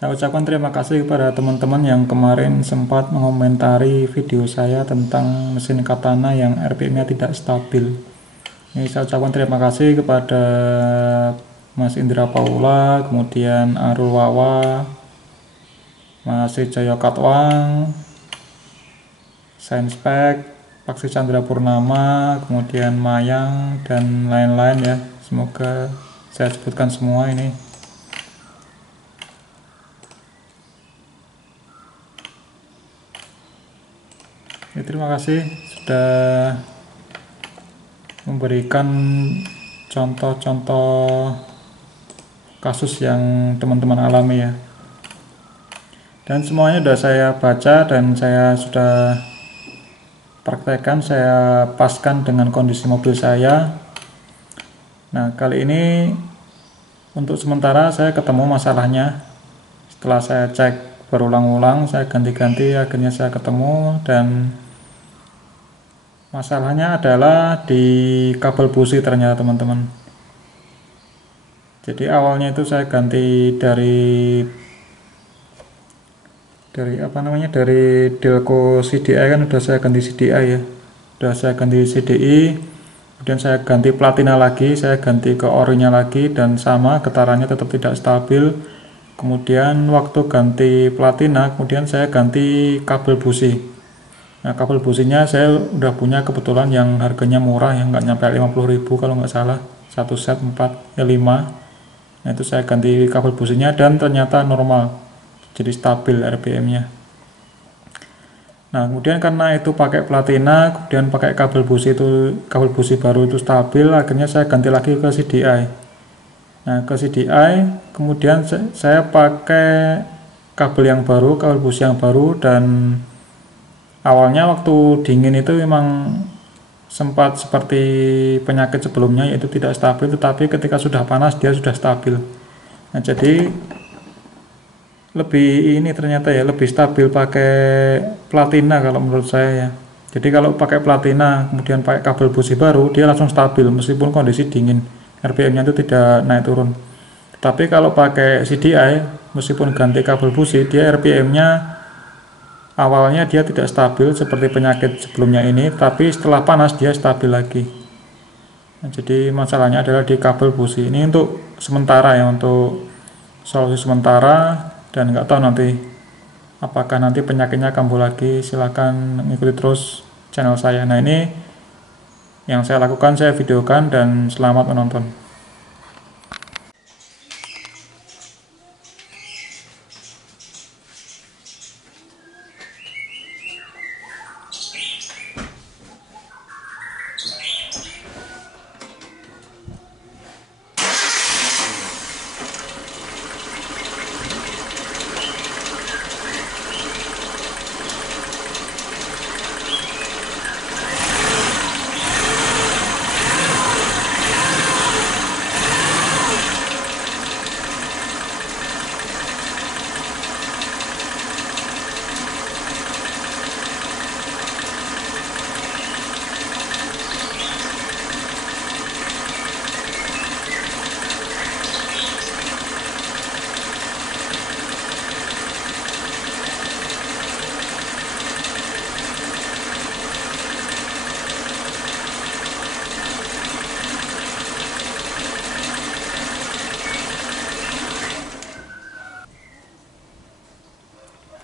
Saya ucapkan terima kasih kepada teman-teman yang kemarin sempat mengomentari video saya tentang mesin Katana yang RPM-nya tidak stabil. Ini saya ucapkan terima kasih kepada Mas Indra Paula, kemudian Arul Wawa, Mas Joyo Katwang, Sainspek, Paksi Chandra Purnama, kemudian Mayang, dan lain-lain ya. Semoga saya sebutkan semua ini. Ya, terima kasih sudah memberikan contoh-contoh kasus yang teman-teman alami ya. Dan semuanya sudah saya baca dan saya sudah praktekkan, saya paskan dengan kondisi mobil saya. Nah, kali ini untuk sementara saya ketemu masalahnya. Setelah saya cek berulang-ulang, saya ganti-ganti, akhirnya saya ketemu, dan masalahnya adalah di kabel busi ternyata teman-teman. Jadi awalnya itu saya ganti dari Delco CDI, kan udah saya ganti CDI ya, udah saya ganti CDI, kemudian saya ganti platina lagi, saya ganti ke orinya lagi, dan sama getarannya tetap tidak stabil. Kemudian waktu ganti platina, kemudian saya ganti kabel busi. Nah, kabel businya saya udah punya kebetulan yang harganya murah, yang nggak nyampe 50.000 kalau nggak salah, satu set 5. Nah, itu saya ganti kabel businya dan ternyata normal, jadi stabil RPM-nya. Nah, kemudian karena itu pakai platina, kemudian pakai kabel busi baru itu stabil, akhirnya saya ganti lagi ke CDI. Nah, ke CDI, kemudian saya pakai kabel yang baru, kabel busi yang baru, dan awalnya waktu dingin itu memang sempat seperti penyakit sebelumnya, yaitu tidak stabil, tetapi ketika sudah panas dia sudah stabil. Nah, jadi ternyata lebih stabil pakai platina kalau menurut saya ya. Jadi kalau pakai platina kemudian pakai kabel busi baru, dia langsung stabil meskipun kondisi dingin, RPM-nya itu tidak naik turun. Tapi kalau pakai CDI, meskipun ganti kabel busi, dia RPM-nya awalnya dia tidak stabil seperti penyakit sebelumnya ini, tapi setelah panas dia stabil lagi. Nah, jadi masalahnya adalah di kabel busi. Ini untuk sementara ya, untuk solusi sementara, dan nggak tahu nanti apakah nanti penyakitnya kambuh lagi. Silahkan ikuti terus channel saya. Nah, ini yang saya lakukan, saya videokan, dan selamat menonton.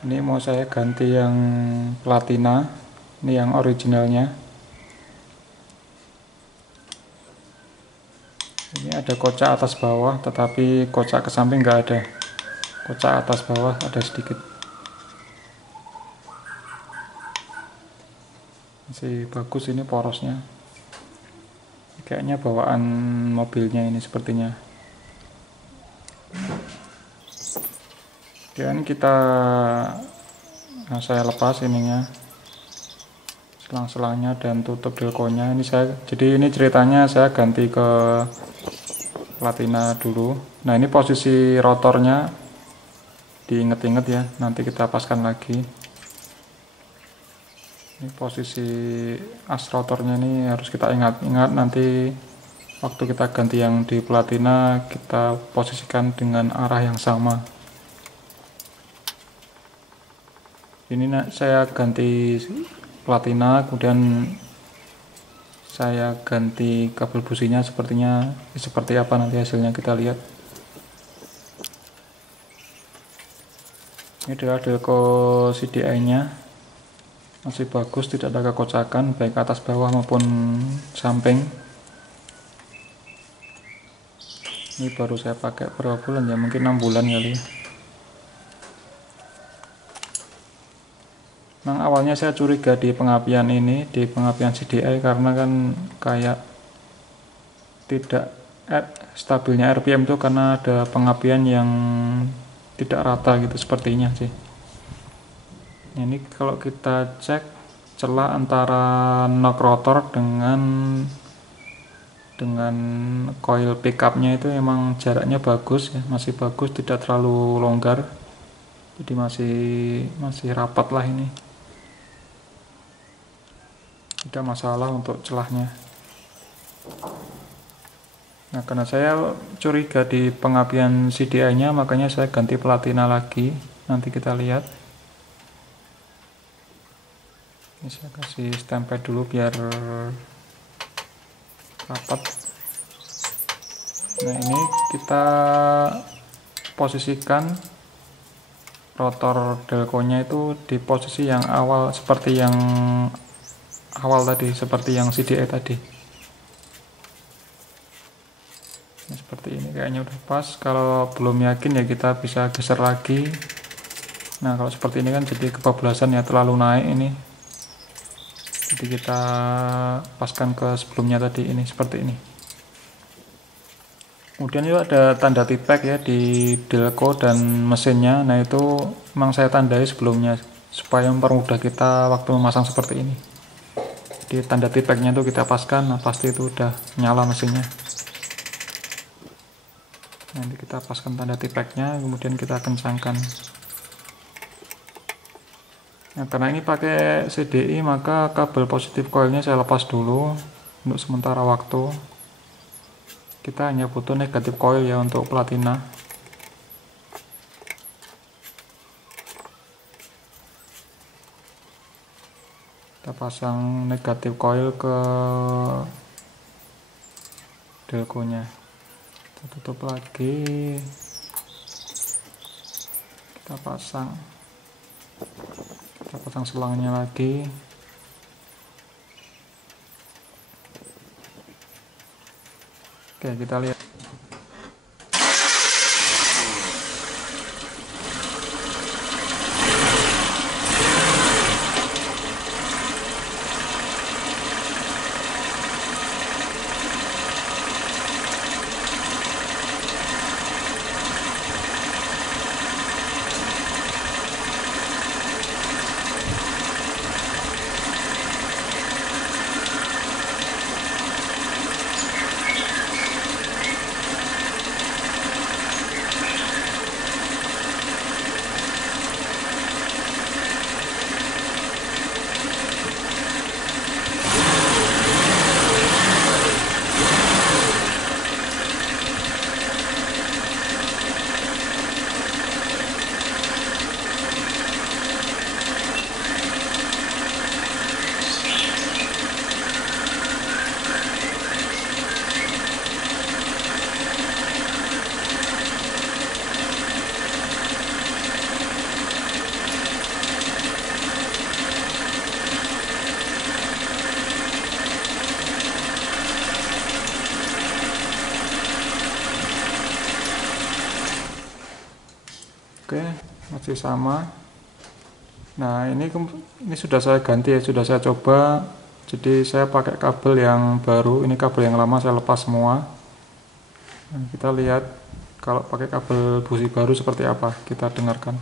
Ini mau saya ganti yang platina, ini yang originalnya. Ini ada kocak atas bawah, tetapi kocak ke samping nggak ada. Kocak atas bawah ada sedikit. Masih bagus ini porosnya. Kayaknya bawaan mobilnya ini sepertinya. Dan saya lepas ininya, selang-selangnya, dan tutup delconya. Jadi ini ceritanya saya ganti ke platina dulu. Nah, ini posisi rotornya diinget-inget ya, nanti kita paskan lagi. Ini posisi as rotornya ini harus kita ingat-ingat, nanti waktu kita ganti yang di platina kita posisikan dengan arah yang sama. Ini saya ganti platina, kemudian saya ganti kabel businya, sepertinya seperti apa nanti hasilnya kita lihat. Ini adalah delco CDI nya, masih bagus, tidak ada kekocakan baik atas bawah maupun samping. Ini baru saya pakai berapa bulan ya, mungkin 6 bulan kali ya. Nah, awalnya saya curiga di pengapian ini, di pengapian CDI, karena kan kayak tidak stabilnya RPM itu karena ada pengapian yang tidak rata gitu sepertinya sih. Ini kalau kita cek celah antara knock rotor dengan coil pickupnya itu emang jaraknya bagus ya, masih bagus, tidak terlalu longgar, jadi masih rapat lah ini. Tidak masalah untuk celahnya. Nah, karena saya curiga di pengapian CDI nya, makanya saya ganti platina lagi. Nanti kita lihat. Ini saya kasih stempel dulu biar rapat. Nah, ini kita posisikan rotor delco nya itu di posisi yang awal, seperti yang awal tadi, seperti yang CDI tadi. Nah, seperti ini kayaknya udah pas. Kalau belum yakin ya kita bisa geser lagi. Nah, kalau seperti ini kan jadi kebablasan ya, terlalu naik ini, jadi kita paskan ke sebelumnya tadi, ini seperti ini. Kemudian itu ada tanda tipek ya di delco dan mesinnya. Nah, itu memang saya tandai sebelumnya supaya mempermudah kita waktu memasang seperti ini. Di tanda tipeknya itu kita paskan, nah pasti itu udah nyala mesinnya. Nanti kita paskan tanda tipeknya, kemudian kita kencangkan. Nah, karena ini pakai CDI, maka kabel positif coilnya saya lepas dulu untuk sementara waktu. Kita hanya butuh negatif coil ya untuk platina. Kita pasang negatif coil ke delco nya, kita tutup lagi, kita pasang selangnya lagi. Oke, kita lihat. Oke, masih sama. Nah, ini sudah saya ganti ya, sudah saya coba. Jadi saya pakai kabel yang baru, ini kabel yang lama saya lepas semua. Nah, kita lihat kalau pakai kabel busi baru seperti apa, kita dengarkan.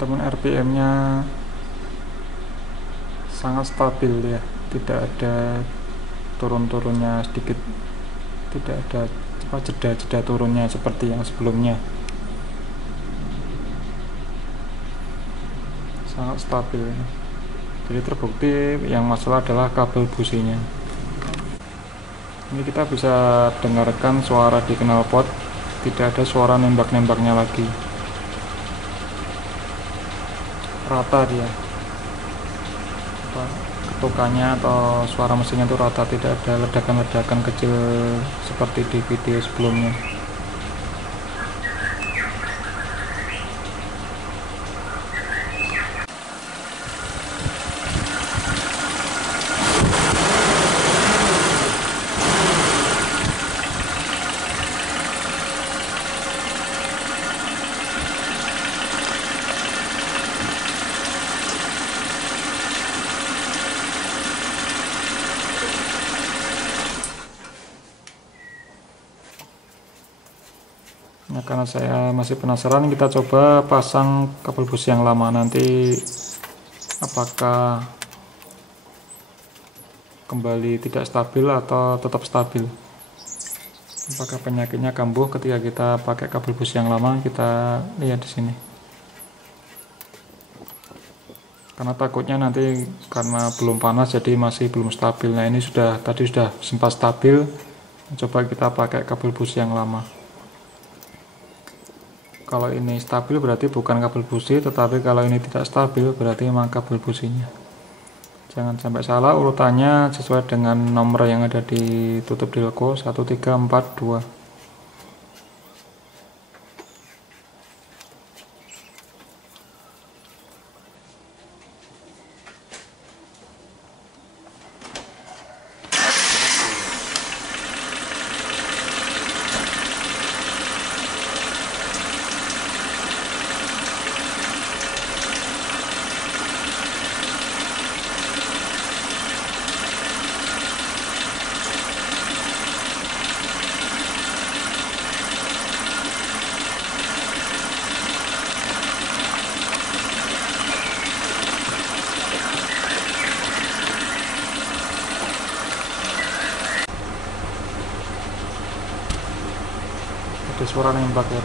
teman-teman, RPM-nya sangat stabil ya, tidak ada turun-turunnya sedikit, tidak ada jeda-jeda turunnya seperti yang sebelumnya. Sangat stabil. Jadi terbukti yang masalah adalah kabel businya. Ini kita bisa dengarkan suara di knalpot, tidak ada suara nembak-nembaknya lagi. Rata dia. Ketukannya atau suara mesinnya itu rata, tidak ada ledakan-ledakan kecil seperti di video sebelumnya. Nah, karena saya masih penasaran, kita coba pasang kabel busi yang lama, nanti apakah kembali tidak stabil atau tetap stabil, apakah penyakitnya kambuh ketika kita pakai kabel busi yang lama. Kita lihat di sini, karena takutnya nanti karena belum panas jadi masih belum stabil. Nah, ini tadi sudah sempat stabil, coba kita pakai kabel busi yang lama. Kalau ini stabil berarti bukan kabel busi, tetapi kalau ini tidak stabil berarti memang kabel businya. Jangan sampai salah urutannya, sesuai dengan nomor yang ada di tutup delco 1342. Ada suara nembak ya.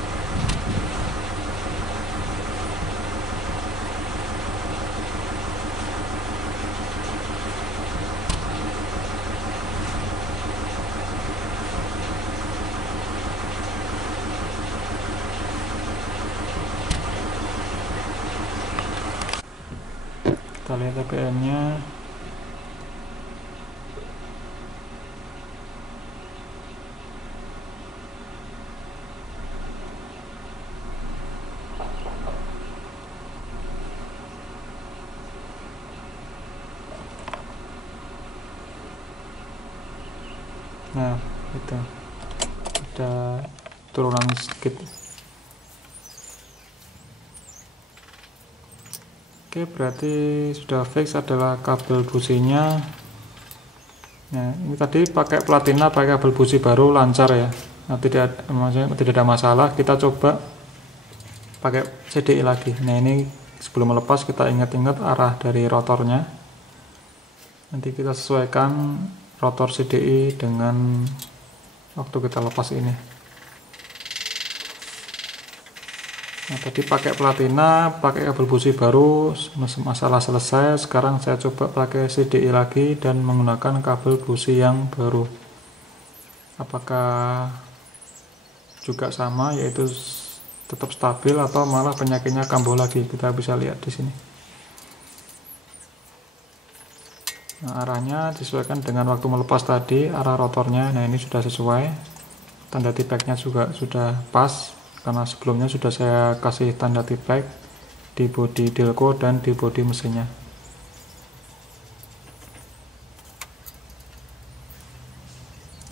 Kita lihat RPM-nya. Nah, itu ada turunan sedikit. Oke, berarti sudah fix adalah kabel businya. Nah, ini tadi pakai platina, pakai kabel busi baru lancar ya. Nah, tidak ada masalah. Kita coba pakai CDI lagi. Nah, ini sebelum melepas kita ingat-ingat arah dari rotornya. Nanti kita sesuaikan rotor CDI dengan waktu kita lepas ini. Nah, tadi pakai platina, pakai kabel busi baru, masalah selesai. Sekarang saya coba pakai CDI lagi dan menggunakan kabel busi yang baru. Apakah juga sama, yaitu tetap stabil atau malah penyakitnya kambuh lagi? Kita bisa lihat di sini. Nah, arahnya disesuaikan dengan waktu melepas tadi, arah rotornya. Nah, ini sudah sesuai, tanda tipeknya juga sudah pas, karena sebelumnya sudah saya kasih tanda tipek di bodi delco dan di bodi mesinnya.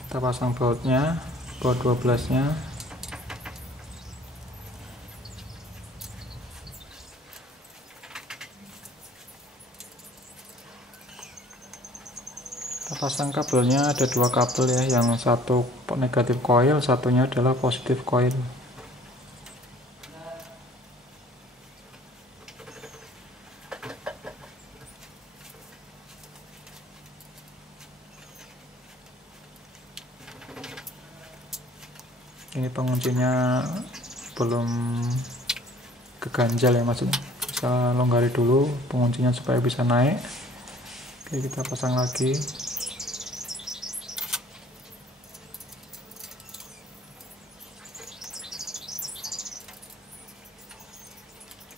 Kita pasang bautnya, baut 12 nya. Pasang kabelnya, ada dua kabel ya, yang satu negatif coil, satunya adalah positif coil. Ini penguncinya belum keganjal ya, maksudnya bisa longgari dulu penguncinya supaya bisa naik. Oke, kita pasang lagi.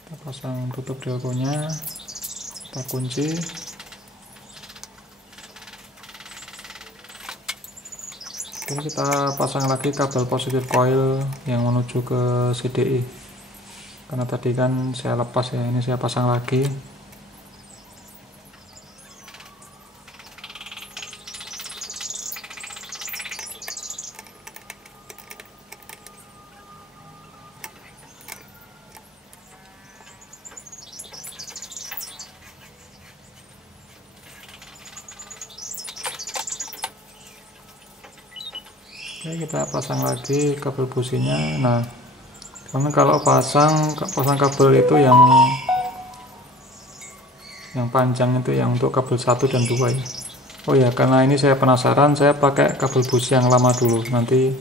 Kita pasang tutup delconya, kita kunci. Oke, kita pasang lagi kabel positif coil yang menuju ke CDI, karena tadi kan saya lepas ya, ini saya pasang lagi. Oke, kita pasang lagi kabel businya. Nah, karena kalau pasang kabel itu yang panjang itu yang untuk kabel 1 dan 2 ya. Oh ya, karena ini saya penasaran, saya pakai kabel busi yang lama dulu. Nanti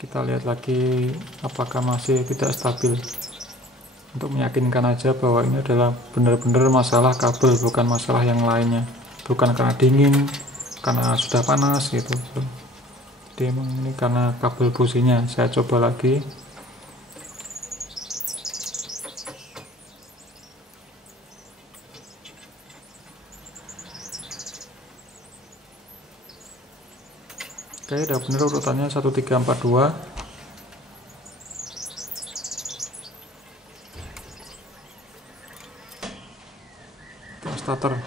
kita lihat lagi apakah masih tidak stabil, untuk meyakinkan aja bahwa ini adalah benar-benar masalah kabel, bukan masalah yang lainnya, bukan karena dingin, karena sudah panas gitu. Jadi emang ini karena kabel businya. Saya coba lagi. Oke, udah bener urutannya 1342. Starter.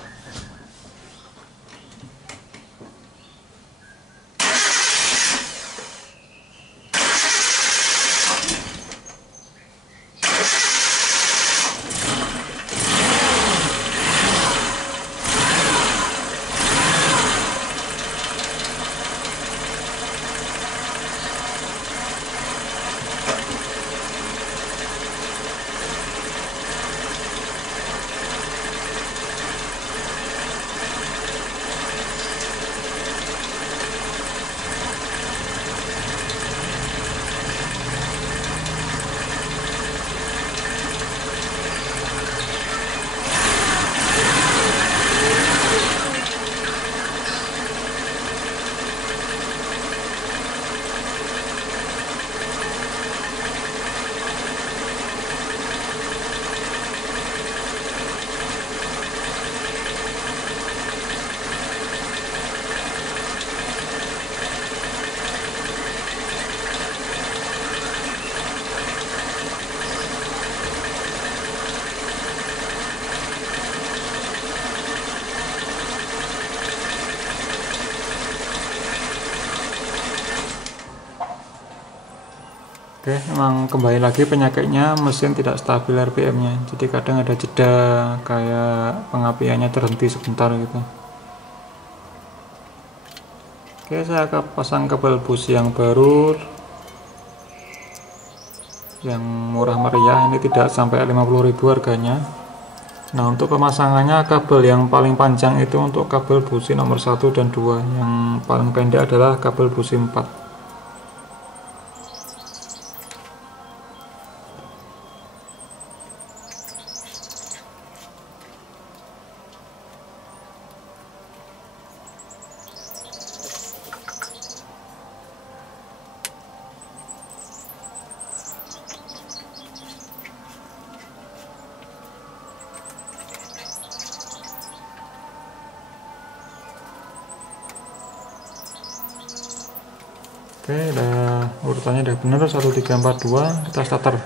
Oke, memang kembali lagi penyakitnya mesin tidak stabil RPM-nya. Jadi kadang ada jeda, kayak pengapiannya terhenti sebentar gitu. Oke, saya akan pasang kabel busi yang baru, yang murah meriah. Ini tidak sampai 50.000 harganya. Nah, untuk pemasangannya kabel yang paling panjang itu untuk kabel busi nomor 1 dan 2. Yang paling pendek adalah kabel busi 4. Oke, urutannya udah bener 1342. Kita starter.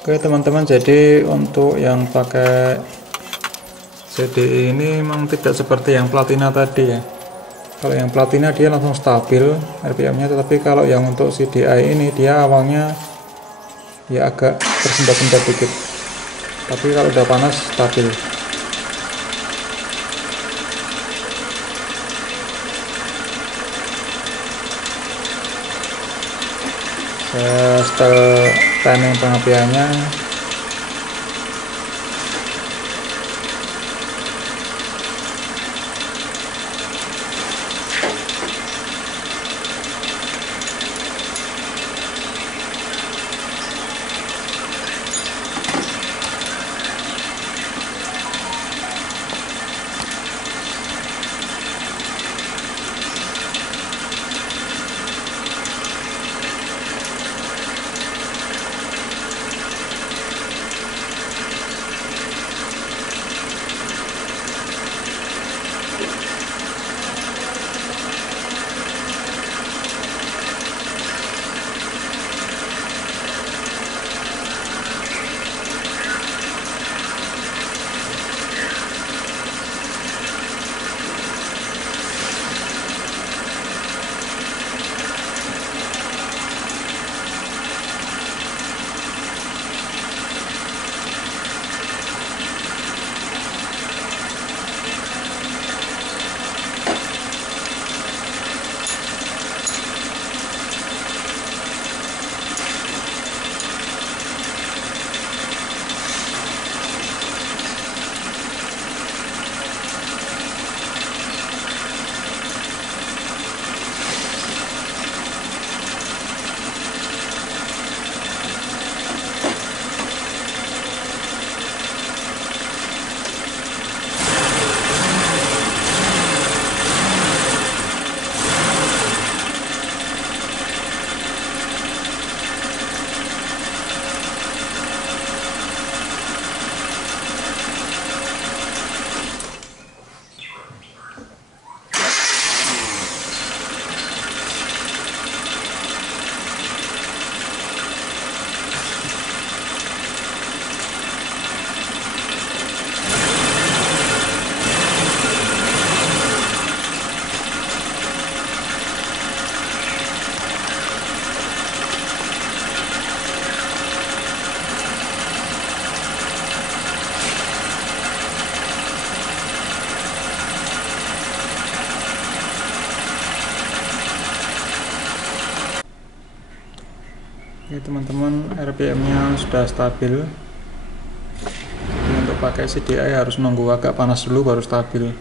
Oke teman-teman, jadi untuk yang pakai CDI ini memang tidak seperti yang Platina tadi ya. Kalau yang Platina dia langsung stabil RPM-nya, tetapi kalau yang untuk CDI ini dia awalnya ya agak tersendat-sendat dikit, tapi kalau udah panas stabil. Saya setel timing pengapiannya. Oke teman-teman, RPM-nya sudah stabil. Jadi untuk pakai CDI harus nunggu agak panas dulu baru stabil.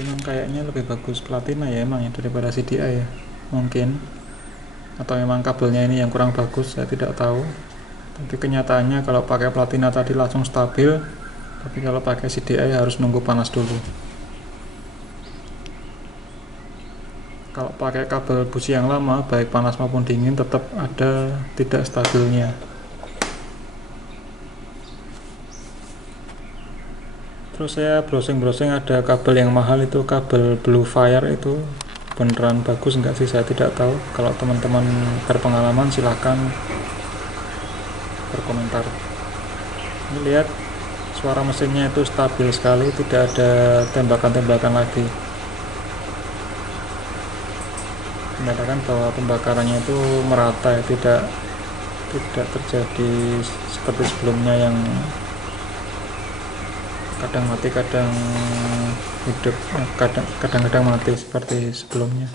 Memang kayaknya lebih bagus Platina ya emang ya daripada CDI ya, mungkin. Atau memang kabelnya ini yang kurang bagus, saya tidak tahu. Tapi kenyataannya kalau pakai Platina tadi langsung stabil, tapi kalau pakai CDI harus nunggu panas dulu. Kalau pakai kabel busi yang lama, baik panas maupun dingin tetap ada tidak stabilnya. Terus saya browsing-browsing, ada kabel yang mahal itu, kabel Blue Fire itu beneran bagus enggak sih, saya tidak tahu. Kalau teman-teman berpengalaman silahkan berkomentar. Ini lihat suara mesinnya itu stabil sekali, tidak ada tembakan-tembakan lagi. Menyatakan bahwa pembakarannya itu merata ya, tidak terjadi seperti sebelumnya yang kadang mati kadang hidup, kadang-kadang mati seperti sebelumnya.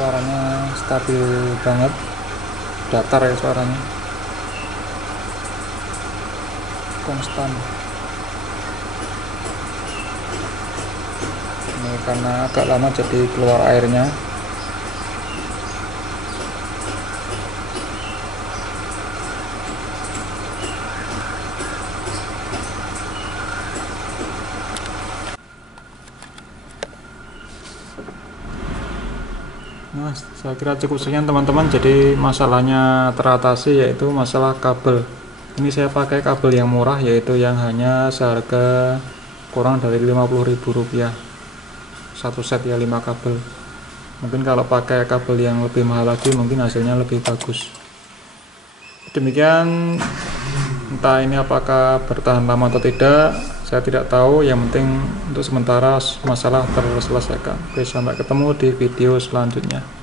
suaranya stabil banget, datar ya suaranya, konstan. Ini karena agak lama jadi keluar airnya. Nah, saya kira cukup sekian teman-teman. Jadi masalahnya teratasi, yaitu masalah kabel. Ini saya pakai kabel yang murah, yaitu yang hanya seharga kurang dari Rp50.000 satu set ya, 5 kabel. Mungkin kalau pakai kabel yang lebih mahal lagi mungkin hasilnya lebih bagus. Demikian, entah ini apakah bertahan lama atau tidak, saya tidak tahu. Yang penting untuk sementara masalah terselesaikan. Oke, sampai ketemu di video selanjutnya.